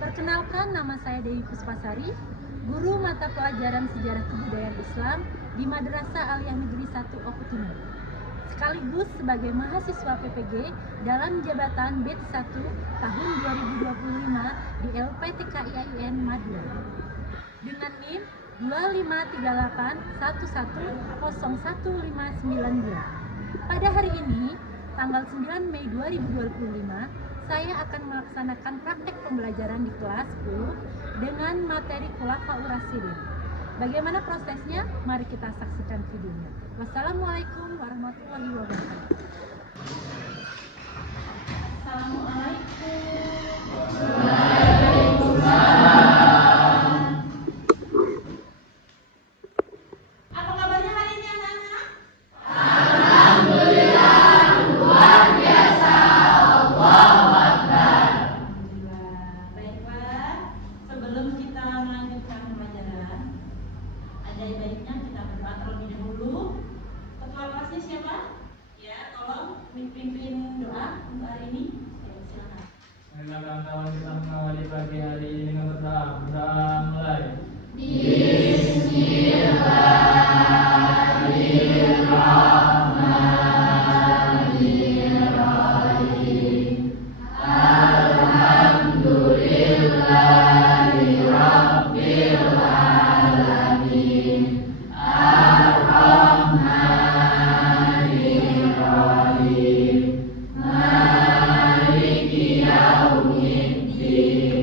Perkenalkan, nama saya Dewi Puspasari, guru mata pelajaran Sejarah Kebudayaan Islam di Madrasah Aliyah Negeri 1 Oku Timur, sekaligus sebagai mahasiswa PPG dalam jabatan BED 1 tahun 2025 di LPTKIAIN Madura dengan NIM 253811011592. Pada hari ini, tanggal 9 Mei 2025, saya akan melaksanakan praktek pembelajaran di kelas 10 dengan materi Khulafaur Rasyidin. Bagaimana prosesnya? Mari kita saksikan videonya. Wassalamualaikum warahmatullahi wabarakatuh. Apa kabarnya hari ini anak-anak? Alhamdulillah, luar biasa. Allahu Akbar. Alhamdulillah. Baiklah, sebelum kita melanjutkan pelajaran, ada baiknya kita berdoa terlebih dahulu. Ketua kelasnya siapa? Ya, tolong pimpin doa untuk hari ini. Ya, silakan. Marilah kawan-kawan kita mengawali pagi hari ini dengan berdoa. Berdoa mulai. Bismillahirrahmanirrahim. Alhamdulillahi Rabbil Alamin. Ar-Rahmanir-Rahim. Maliki Yaumiddin.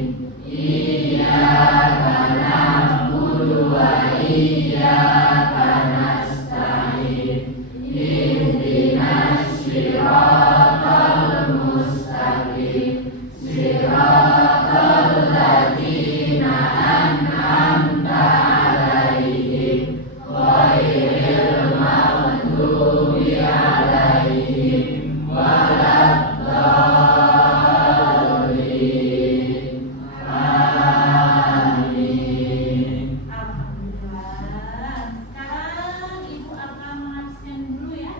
Iyyaka na'budu wa iyyaka nasta'in. Ihdinas siratal mustaqim. Siratal ladzina an'amta 'alaihim ghairil maghdubi 'alaihim waladdallin. Amin. Alhamdulillah. Sekarang Ibu akan mengabsen dulu ya.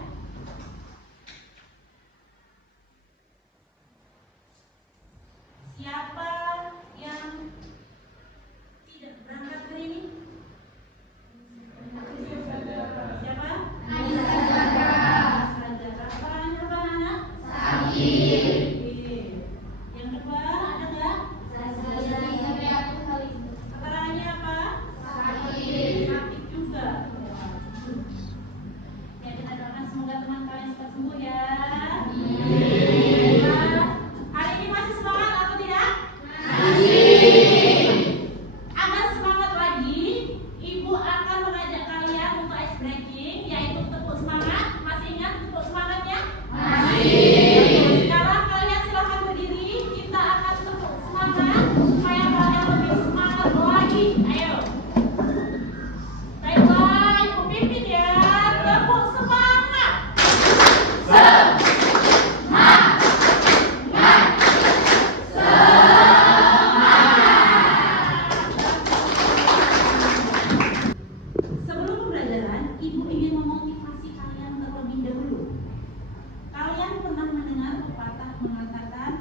Siapa yang tidak berangkat hari ini? Siapa? Saja. Kabarnya apa anak? Sakit. Yang kedua ada nggak? Keterangannya apa? Sakit. Sakit juga. Ya, kita doakan semoga teman kalian cepat sembuh ya. Hari ini masih semangat atau tidak? Agar semangat lagi, Ibu akan mengajak kalian untuk ice breaking, yaitu tepuk semangat. Masih ingat tepuk semangatnya? Sekarang kalian silahkan berdiri. Kita akan tepuk semangat supaya kalian lebih semangat lagi. Ayo. Baiklah, Ibu pimpin ya. Tepuk semangat. Sebelum pembelajaran, Ibu ingin memotivasi kalian terlebih dahulu. Kalian pernah mendengar pepatah mengatakan,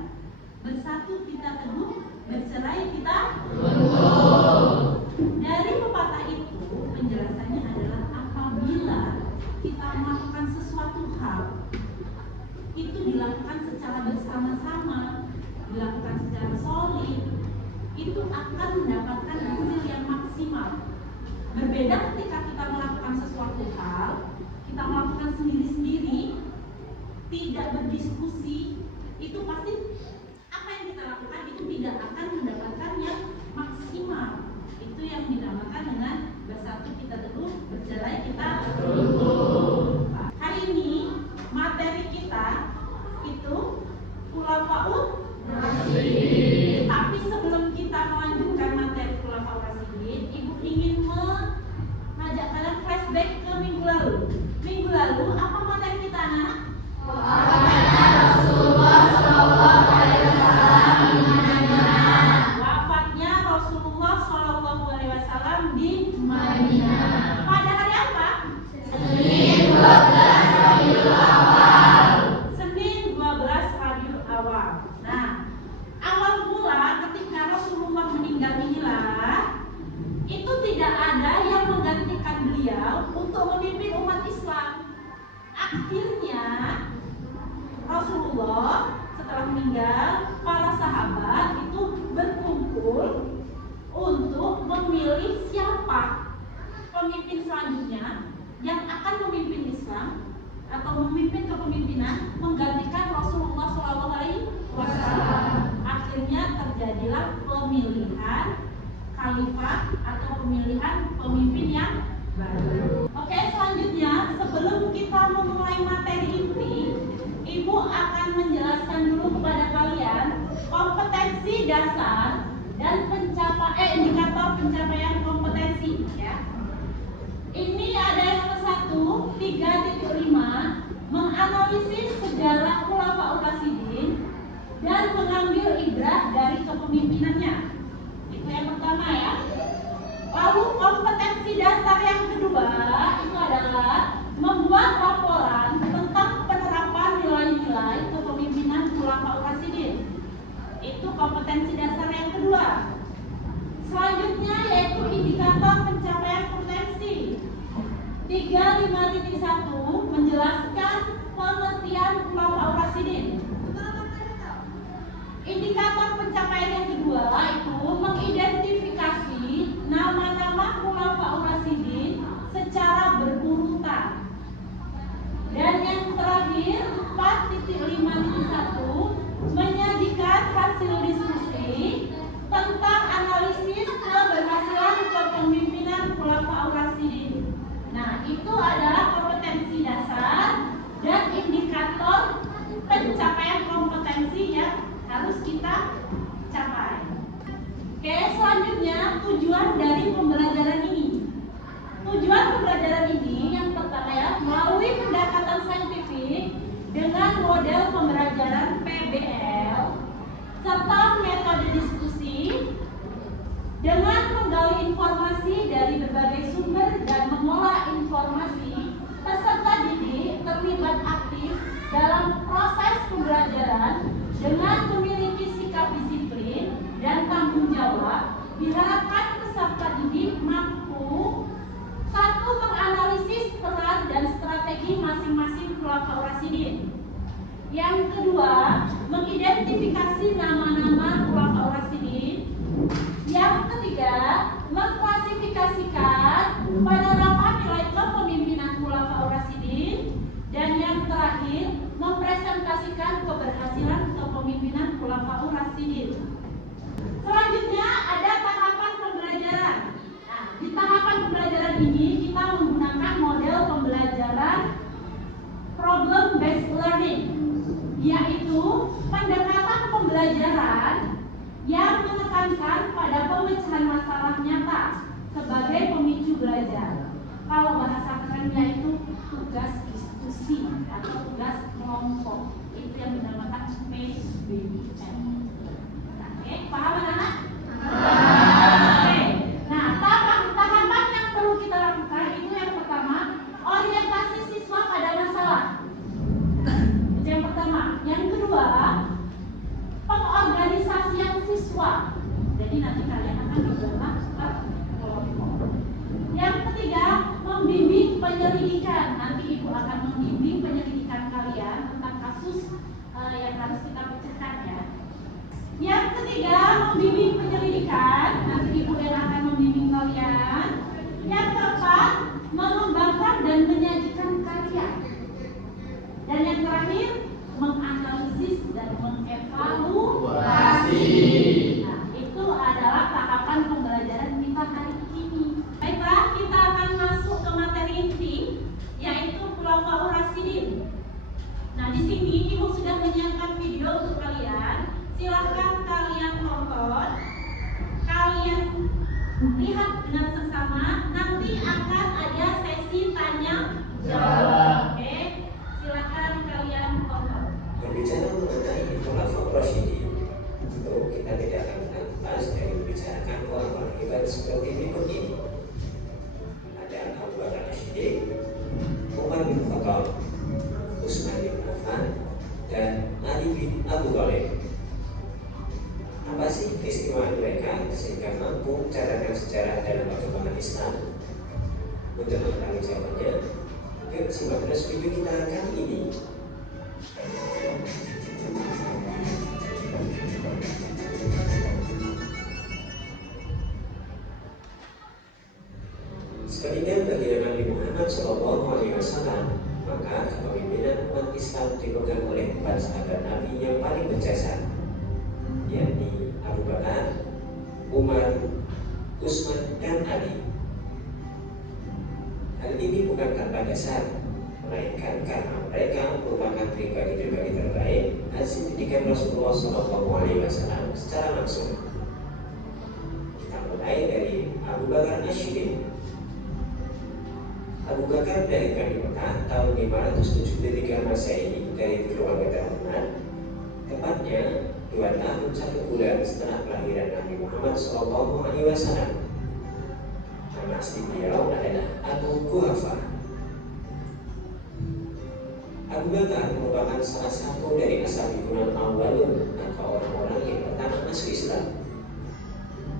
bersatu kita teguh, bercerai kita runtuh. Dari pepatah itu, penjelasannya adalah apabila kita melakukan sesuatu hal, itu dilakukan secara bersama-sama, dilakukan secara solid, itu akan mendapatkan hasil yang maksimal. Berbeda ketika kita melakukan sesuatu hal, kita melakukan sendiri-sendiri, tidak berdiskusi, itu pasti apa yang kita lakukan itu tidak akan mendapatkan yang maksimal. Itu yang dinamakan dengan bersatu kita teguh, bercerai kita runtuh. Hari ini materi kita itu Khulafaur Rasyidin. Tapi sebelum kita melanjutkan materi Khulafaur Rasyidin, Ibu ingin mengajak kalian flashback ke minggu lalu. Minggu lalu apa materi kita anak? Rasulullah meninggal inilah itu tidak ada yang menggantikan beliau untuk memimpin umat Islam. Akhirnya Rasulullah setelah meninggal, para sahabat itu berkumpul untuk memilih siapa pemimpin selanjutnya yang akan memimpin Islam atau memimpin kepemimpinan menggantikan Rasulullah SAW. Akhirnya terjadilah pemilihan khalifah atau pemilihan pemimpin yang baru. Oke, selanjutnya sebelum kita memulai materi inti, Ibu akan menjelaskan dulu kepada kalian kompetensi dasar dan indikator pencapaian kompetensi ya. Ini ada yang ke-1, 3.5, menganalisis sejarah Khulafaur Rasyidin dan mengambil ibrah dari kepemimpinannya. Itu yang pertama ya. Lalu kompetensi dasar yang kedua itu adalah membuat laporan tentang penerapan nilai-nilai kepemimpinan Khulafaur Rasyidin. Itu kompetensi dasar yang kedua. Selanjutnya yaitu indikator pencapaian kompetensi. 3.5.1 menjelaskan pengertian Khulafaur Rasyidin. Indikator pencapaian yang kedua itu mengidentifikasi nama-nama Khulafaur Rasyidin secara berurutan. Dan yang terakhir 4.5.1 menyajikan hasil diskusi tentang analisis keberhasilan kepemimpinan Khulafaur Rasyidin. Nah, itu adalah kompetensi dasar dan indikator pencapaian kompetensi yang harus kita capai. Oke, selanjutnya tujuan dari pembelajaran ini. Tujuan pembelajaran ini yang pertama ya, melalui pendekatan saintifik dengan model pembelajaran PBL serta metode diskusi dengan menggali informasi dari berbagai sumber dan mengolah informasi, peserta didik terlibat aktif dalam proses pembelajaran dengan memiliki sikap disiplin dan tanggung jawab. Diharapkan peserta didik mampu 1. Menganalisis peran dan strategi masing-masing Khulafaur Rasyidin. Yang kedua, mengidentifikasi nama-nama Khulafaur Rasyidin. Yang ketiga, mengklasifikasikan penerapan nilai kepemimpinan Khulafaur Rasyidin. Dan yang terakhir, mempresentasikan keberhasilan kepemimpinan Khulafaur Rasyidin. Selanjutnya ada tahapan pembelajaran. Nah, di tahapan pembelajaran ini kita menggunakan model pembelajaran problem based learning, yaitu pendekatan pembelajaran yang menekankan pada pemecahan masalah nyata sebagai pemicu belajar. Kalau bahasa kerennya itu tugas diskusi atau tugas kelompok, itu yang dinamakan PBIN. Oke, paham anak-anak? Oke. Nah, tahapan yang perlu kita lakukan itu yang pertama, orientasi siswa pada masalah. Itu yang pertama. Yang kedua, pengorganisasian siswa. Jadi nanti kalian akan dibentuk kelompok. Yang ketiga, membimbing penyelidikan. Nanti Ibu akan membimbing penyelidikan kalian tentang kasus yang harus kita pecahkan ya. Yang ketiga, membimbing penyelidikan. Nanti Ibu yang akan membimbing kalian. Yang keempat, mengembangkan dan menyajikan karya. Dan yang terakhir, menganalisis dan mengevaluasi. Nah, itu adalah tahapan pembelajaran kita hari ini. Baiklah, kita akan masuk ke materi inti, yaitu Khulafaur Rasyidin. Nah, di sini Ibu sudah menyiapkan video untuk kalian. Silahkan kalian tonton, kalian lihat dengan seksama. Nanti akan ada sesi tanya jawab. Oke, silahkan kalian tonton. Berbicara mengenai Khulafaur Rasyidin, tentu kita tidak akan lepas dari membicarakan orang-orang hebat seperti berikut ini. Ada Abu Bakar Rasyidin, Umar bin Khattab, Utsman bin Affan, dan Ali bin Abi Thalib. Apa sih sih keistimewaan mereka sehingga mampu catatan sejarah dalam perkembangan Islam? Untuk mengetahui jawabannya, yuk simak terus video kita kali ini. Sepeninggal baginda Nabi Muhammad SAW, maka kepemimpinan umat Islam dipegang oleh 4 sahabat Nabi yang paling berjasa, yakni Abu Bakar, Umar, Utsman, dan Ali. Hal ini bukan tanpa dasar, melainkan karena mereka merupakan pribadi-pribadi terbaik hasil didikan Rasulullah SAW secara langsung. Kita mulai dari Abu Bakar As-Siddiq. Abu Bakar dilahirkan di Mekah tahun 573 Masehi dari keluarga terhormat, tepatnya 2 tahun 1 bulan setelah kelahiran Nabi Muhammad SAW. Nama asli beliau adalah Abu Quhafa. Abu Bakar merupakan salah satu dari as-sabiqun al-awwalun atau orang-orang yang pertama masuk Islam.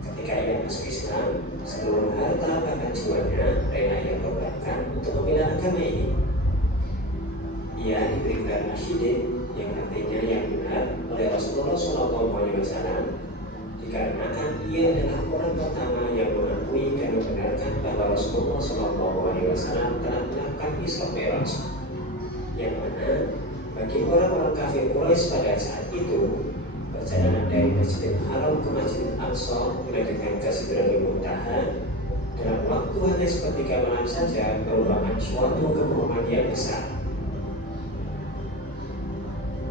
Ketika ia masuk Islam, seluruh harta bahkan jiwanya rela ia korbankan untuk membela agama ini. Ia diberi gelar As-Siddiq yang artinya yang benar oleh Rasulullah SAW, dikarenakan ia adalah orang pertama yang mengakui dan membenarkan bahwa Rasulullah SAW telah melakukan Isra Mi'raj, yang mana bagi orang-orang kafir Quraisy pada saat itu, perjalanan dari Masjidil Haram ke Masjidil Aqsa dilanjutkan ke Sidratul Muntaha dalam waktu hanya sepertiga malam saja merupakan suatu kebohongan yang besar.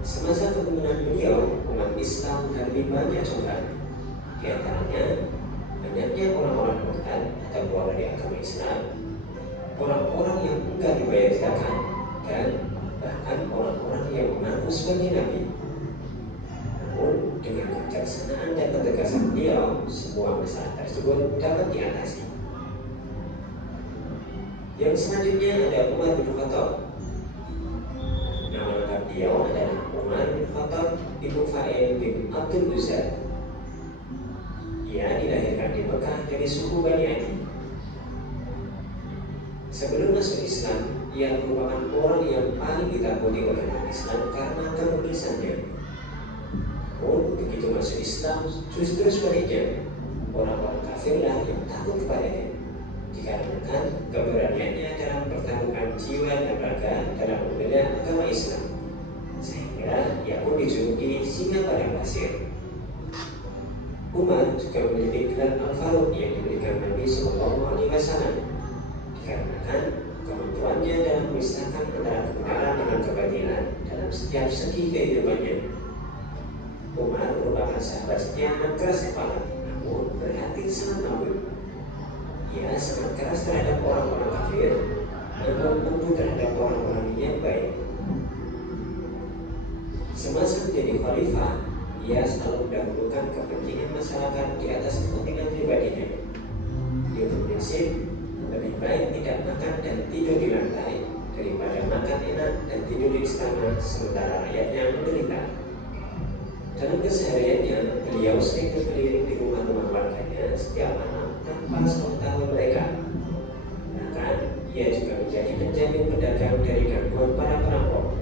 Semasa kepemimpinan beliau, umat Islam menghadapi banyak cobaan. Di antaranya, banyaknya orang-orang murtad atau keluar dari agama Islam, orang-orang yang enggak dibayar zakat, dan bahkan orang-orang yang mengaku sebagai nabi. Namun, dengan kebijaksanaan dan ketegasan beliau, semua masalah tersebut dapat diatasi. Yang selanjutnya ada Umar bin Khattab. Nama lengkap beliau adalah Umar bin Khattab bin Nufail bin Abdul Uzza. Ia dilahirkan di Mekah dari suku Bani Adi. Sebelum masuk Islam, ia merupakan orang yang paling ditakuti oleh umat Islam karena kemuliaannya. Namun begitu masuk Islam, justru sebaliknya, orang-orang kafirlah yang takut kepadanya, dikarenakan keberaniannya dalam pertarungan jiwa dan raga dalam membela agama Islam, sehingga ia pun dijuluki singa padang pasir. Umar juga memiliki gelar Al-Faruq yang diberikan Nabi SAW, dikarenakan kemampuannya dalam memisahkan antara kebenaran dengan kebatilan dalam setiap segi kehidupannya. Umar merupakan sahabat setia dan keras kepala, namun berhati sangat lembut. Ia sangat keras terhadap orang-orang kafir, namun lembut terhadap orang-orang yang baik. Semasa menjadi khalifah, ia selalu mendahulukan kepentingan masyarakat di atas kepentingan pribadinya. Dia berprinsip lebih baik tidak makan dan tidur di lantai daripada makan enak dan tidur di istana sementara rakyatnya menderita. Dalam kesehariannya, beliau sering berkeliling di rumah-rumah warganya setiap malam tanpa sepengetahuan mereka. Bahkan, ia juga menjadi penjamin pedagang dari gangguan para perampok.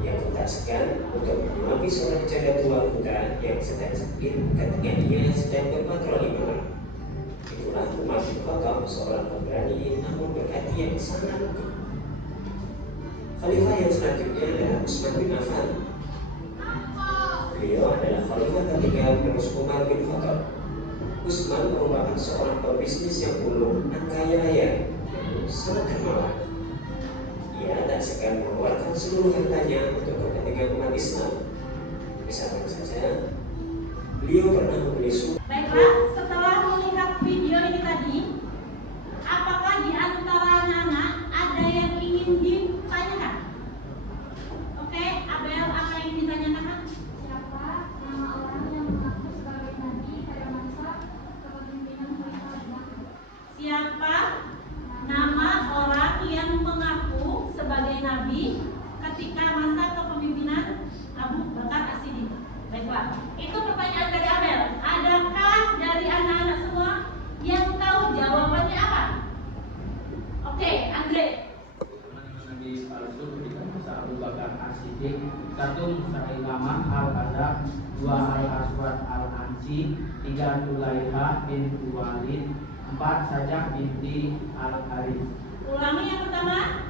Ia pun tak segan untuk menyuapi seorang janda tua muda yang sedang sakit ketika ia sedang berpatroli malam. Itulah Umar bin Khattab, seorang pemberani namun berhati yang sangat lembut. Khalifah yang selanjutnya adalah Utsman bin Affan. Beliau adalah khalifah ketiga penerus Umar bin Khattab. Utsman merupakan seorang pebisnis yang ulung dan kaya raya, namun sangat dermawan. Ia tak segan mengeluarkan seluruh hartanya untuk kepentingan umat Islam. Misalkan saja, beliau pernah membeli suku. Baiklah, setelah melihat video ini tadi, apakah di antara anak-anak ada yang ingin ditanyakan? Oke, Abel, apa yang ingin ditanyakan? Siapa nama orang yang mengaku sebagai nabi pada masa kepemimpinan Khalifah Umar? Siapa nama orang yang mengaku sebagai nabi ketika masa kepemimpinan Abu Bakar As-Siddiq? Baiklah, itu pertanyaan dari Abel. Al-Ansi, 3 Tulaiha binti Walid, 4 Sajah binti Al-Harith. Ulangi yang pertama.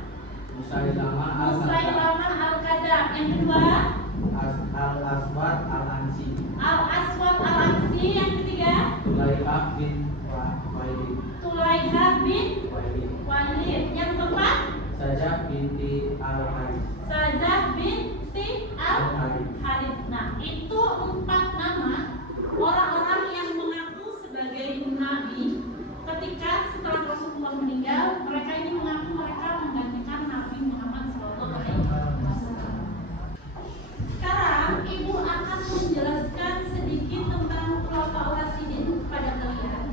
Musailamah Al-Kadzab. Yang kedua, Al-Aswad Al-Ansi. Al-Aswad Al-Ansi. Yang ketiga, Tulaiha bin Walid. Tulaiha bin Walid. Yang keempat, Sajah binti Al-Harith. Sajah binti Al-Harith. Nah, itu 4 nama orang-orang yang mengaku sebagai nabi ketika setelah Rasulullah meninggal. Mereka ini mengaku mereka menggantikan Nabi Muhammad SAW. Sekarang ibu akan menjelaskan sedikit tentang Khulafaur Rasyidin kepada kalian.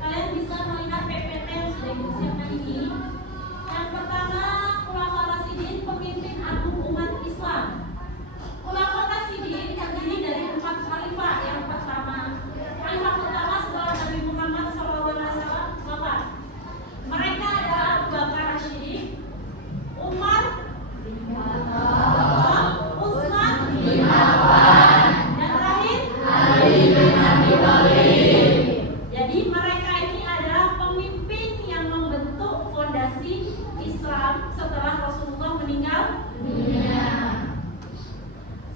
Kalian bisa melihat PPT yang sudah disiapkan ini. Yang pertama, Khulafaur Rasyidin, pemimpin agung umat Islam. Khulafaur Rasyidin terdiri dari 4 khalifah. Yang pertama, khalifah pertama setelah Nabi Muhammad SAW wafat. Mereka adalah Abu Bakar As-Siddiq, Umar bin Khattab, Utsman bin Affan, dan terakhir Ali bin Abi Thalib. Jadi mereka ini adalah pemimpin yang membentuk fondasi Islam setelah Rasulullah meninggal dunia.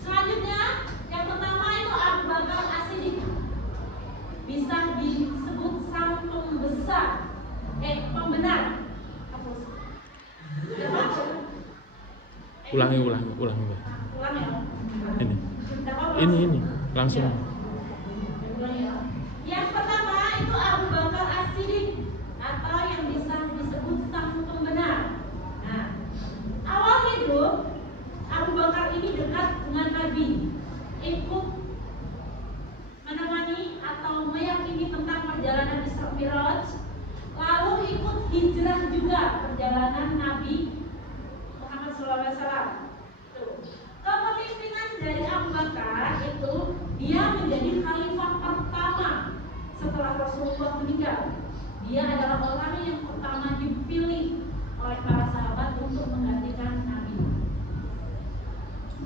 Selanjutnya, yang pertama itu Abu Bakar As-Siddiq, bisa disebut sang pembenar. Ulangi. Ulang ya. Ini langsung. Ulang ya. Yang pertama itu Abu Bakar As-Siddiq atau yang bisa disebut sang pembenar. Nah, awal hidup Abu Bakar ini dekat dengan Nabi, ikut menemani atau meyakini tentang perjalanan Isra Mi'raj, lalu ikut hijrah juga perjalanan Nabi Muhammad SAW. Kepemimpinan dari Abu Bakar itu dia menjadi khalifah pertama setelah Rasulullah meninggal. Dia adalah orang yang pertama dipilih oleh para sahabat untuk menggantikan Nabi.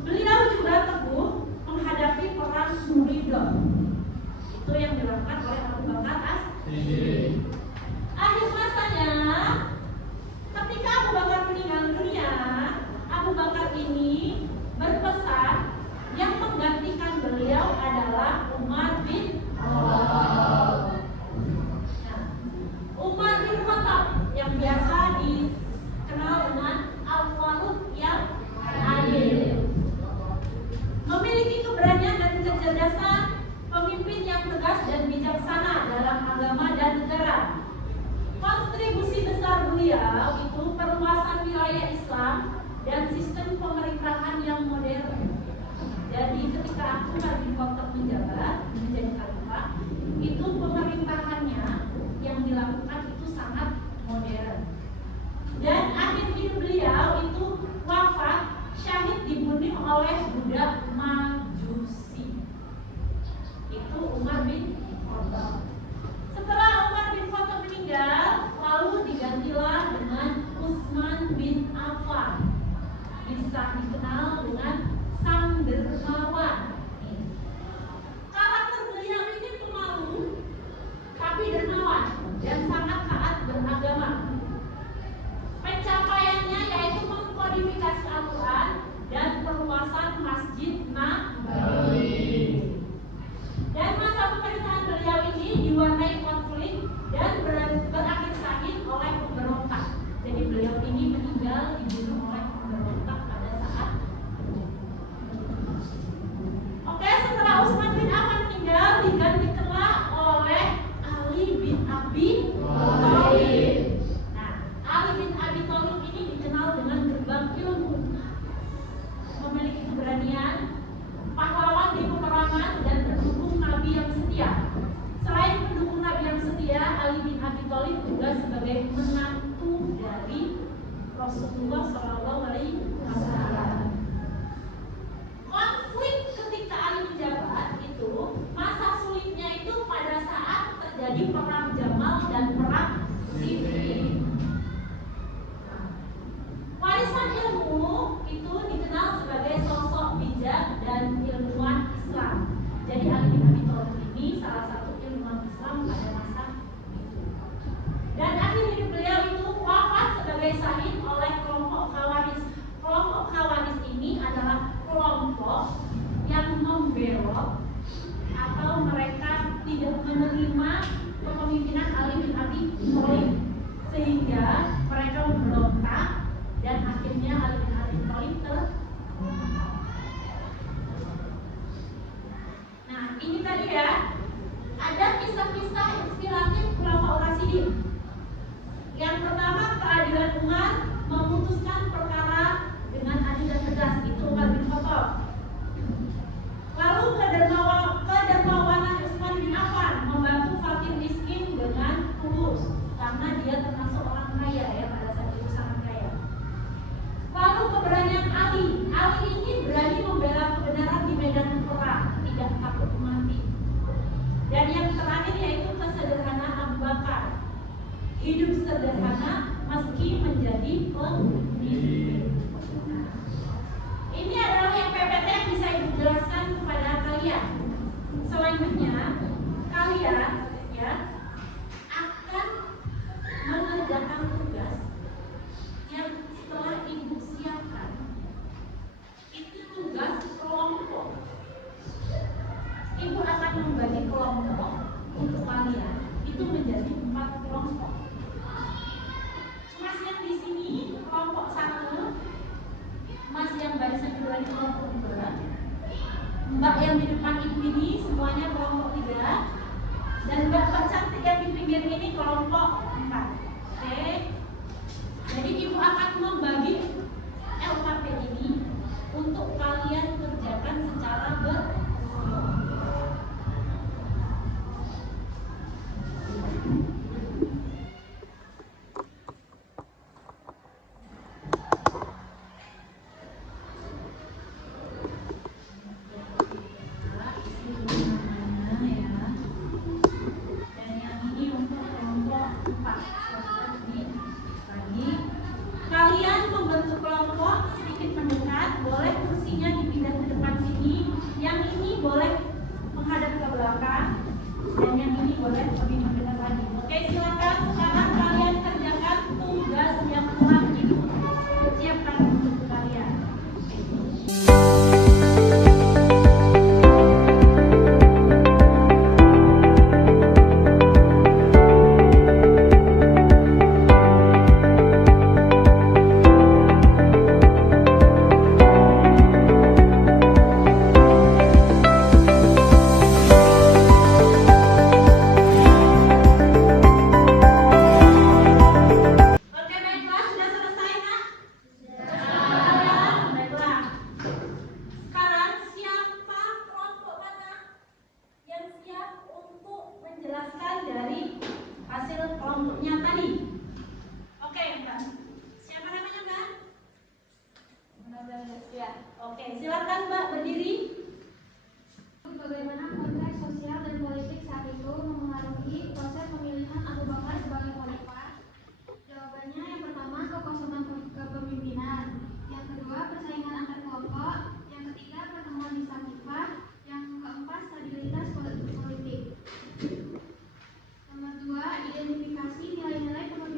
Beliau juga teguh menghadapi perang Hudaybiyah. Itu yang dilakukan oleh Abu Bakar As-Siddiq. Akhir masanya, ketika Abu Bakar meninggal dunia, Abu Bakar ini berpesan yang menggantikan beliau adalah Umar bin Khattab. Nah, Umar bin Khattab yang biasa dikenal dengan Al-Faruq yang adil, memiliki keberanian dan kecerdasan, pemimpin yang tegas dan bijaksana dalam agama dan negara. Kontribusi besar beliau itu perluasan wilayah Islam dan sistem pemerintahan yang modern. Jadi ketika Umar bin Khattab menjabat menjadi khalifah, itu pemerintahannya yang dilakukan itu sangat modern. Dan akhir hidup beliau itu wafat syahid dibunuh oleh budak Majusi. Itu Umar bin Khattab. Setelah Umar bin Khattab meninggal, lalu digantilah dengan Utsman bin Affan, bisa dikenal dengan sang dermawan. Karakter beliau ini pemalu tapi dermawan dan sangat taat beragama. Pencapaiannya yaitu mengkodifikasi Al-Quran dan perluasan Masjid Nabawi. Dan masa pemerintahan beliau ini diwarnai konflik dan berakhir syahid oleh pemberontak. Jadi beliau ini meninggal dibunuh oleh pemberontak pada saat itu. Oke, setelah Utsman bin Affan meninggal, digantikanlah oleh Ali bin Abi Thalib. Nah, Ali bin Abi Thalib ini dikenal dengan gerbang ilmu, memiliki keberanian, pahlawan di peperangan dan pendukung Nabi yang setia. Selain pendukung Nabi yang setia, Ali bin Abi Thalib juga sebagai menantu dari Rasulullah SAW. Konflik ketika Ali menjabat itu, masa sulitnya itu pada saat terjadi perang Jamal dan perang Siffin. Warisan ilmu itu dikenal sebagai sosok bijak dan ilmuwan Islam. Jadi Ali bin Abi Thalib ini menerima kepemimpinan Ali bin Abi Thalib, sehingga mereka memberontak dan akhirnya Ali bin Abi Thalib Nah, ini tadi ya, ada kisah-kisah inspiratif Khulafaur Rasyidin. Yang pertama, keadilan Umar memutuskan perkara dengan adil dan tegas, itu Umar bin Khattab. Lalu kedermawanan Utsman bin Affan, membantu fakir miskin dengan tulus, karena dia termasuk orang kaya ya, pada saat itu sangat kaya. Lalu keberanian Ali ini berani membela kebenaran di medan perang, tidak takut mati. Dan yang terakhir yaitu kesederhanaan Abu Bakar, hidup sederhana meski menjadi pemimpin. Ini adalah yang PPT yang bisa Ibu jelaskan kepada kalian. Selanjutnya kalian ya akan mengerjakan tugas yang setelah Ibu siapkan. Itu tugas kelompok. Ibu akan membagi kelompok untuk kalian itu menjadi 4 kelompok. Mas yang di sini kelompok 1, Mas yang barisan kedua di kelompok 2, Mbak yang di depan Ibu ini semuanya kelompok 3, dan Mbak cantik yang di pinggir ini kelompok 4. Oke. Jadi Ibu akan membagi LKP ini untuk kalian kerjakan secara berkelompok. Kalian membentuk kelompok sedikit mendekat, boleh kursinya dipindah ke depan sini. Yang ini boleh menghadap ke belakang, dan yang ini boleh lebih mendekat lagi. Oke, silakan sekarang kalian kerjakan tugas yang telah Ibu siapkan untuk kalian. Oke, silakan Mbak berdiri. Bagaimana konteks sosial dan politik saat itu mempengaruhi proses pemilihan Abu Bakar sebagai khalifah? Jawabannya yang pertama, kekosongan kepemimpinan. Yang kedua, persaingan antar kelompok. Yang ketiga, pertemuan di khalifah. Yang keempat, stabilitas politik. Nomor 2, identifikasi nilai-nilai kepemimpinan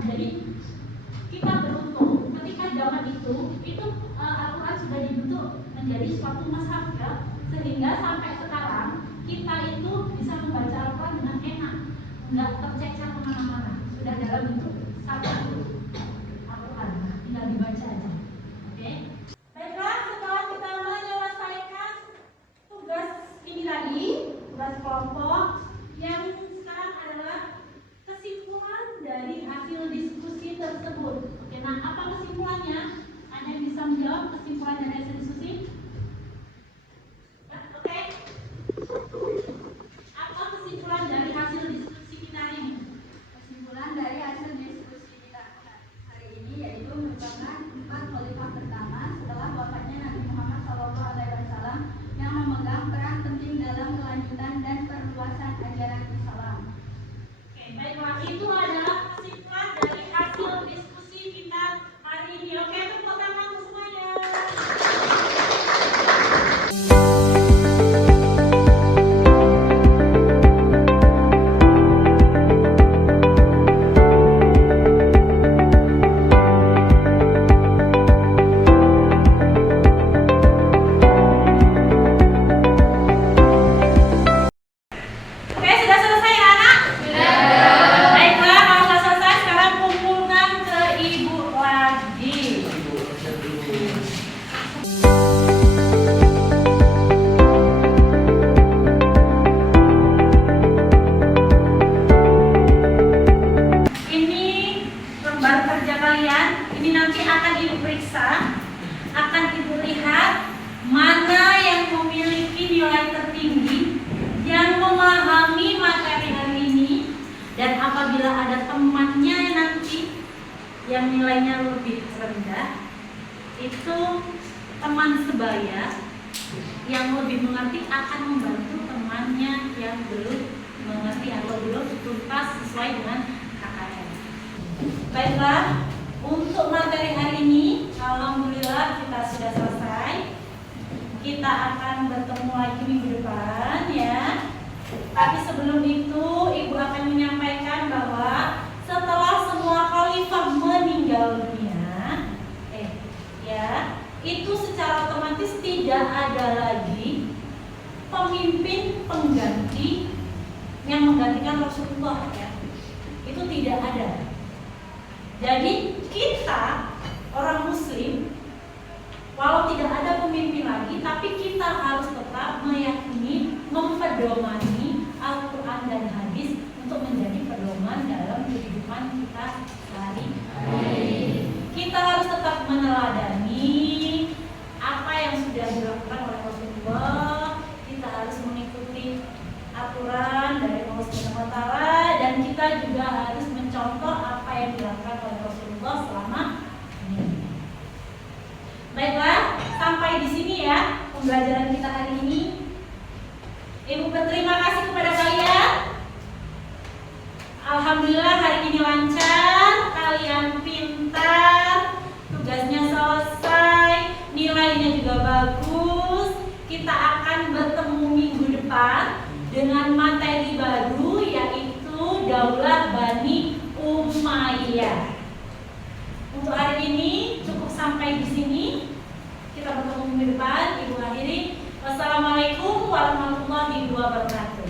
Jadi kita beruntung ketika zaman itu Al-Quran sudah dibentuk menjadi suatu mushaf ya, sehingga sampai sekarang kita itu bisa membaca Al-Quran dengan enak, nggak tercecer kemana-mana, sudah dalam bentuk satu Al-Quran, tinggal dibaca aja. Oke? Baiklah, setelah kita menyelesaikan tugas ini tadi, tugas kelompok, yang sekarang adalah kesimpulan dari hasil diskusi tersebut. Oke, nah apa kesimpulannya? Ada yang bisa menjawab kesimpulan dari hasil diskusi? Ya, oke. Apa kesimpulan dari hasil diskusi kita hari ini? Kesimpulan dari hasil diskusi kita hari ini yaitu merupakan 4 khalifah pertama setelah wafatnya Nabi Muhammad SAW yang memegang peran penting dalam kelanjutan dan perluasan ajaran Islam. Oke, baiklah, itu adalah kesimpulan dari hasil diskusi kita hari ini. Oke, tepuk tangan untuk semuanya. Oke, sudah selesai ya, anak? Baiklah, kalau sudah selesai, sekarang kumpulkan ke ibu lagi. Ini lembar kerja kalian. Ini nanti akan ibu periksa, akan ibu lihat mana yang memiliki nilai tertinggi, yang memahami materi hari ini, dan apabila ada temannya nanti yang nilainya lebih rendah, itu teman sebaya yang lebih mengerti akan membantu temannya yang belum mengerti atau belum tuntas sesuai dengan KKN. Baiklah, untuk materi hari ini alhamdulillah kita sudah selesai. Kita akan bertemu lagi minggu depan ya. Tapi sebelum itu ibu akan menyampaikan bahwa setelah semua khalifah meninggal dunia, itu secara otomatis tidak ada lagi pemimpin pengganti yang menggantikan Rasulullah ya. Itu tidak ada. Jadi kita orang muslim, walau tidak ada pemimpin lagi, tapi kita harus tetap meyakini, mempedomani Al-Quran dan hadis untuk menjadi pedoman dalam kehidupan kita sehari-hari. Kita harus tetap meneladani apa yang sudah dilakukan oleh Rasulullah. Kita harus mengikuti aturan dari Allah Subhanahu wa Ta'ala, dan kita juga harus mencontoh apa yang dilakukan oleh Rasulullah selama ini. Baiklah, sampai di sini ya pembelajaran kita hari ini. Ibu berterima kasih kepada kalian. Alhamdulillah hari ini lancar, kalian pintar, tugasnya selesai, nilainya juga bagus. Kita akan bertemu minggu depan dengan materi baru, yaitu Daulah Bani Umayyah. Untuk hari ini cukup sampai di sini. Kita bertemu minggu depan. Ibu akhiri. Wassalamualaikum warahmatullahi wabarakatuh.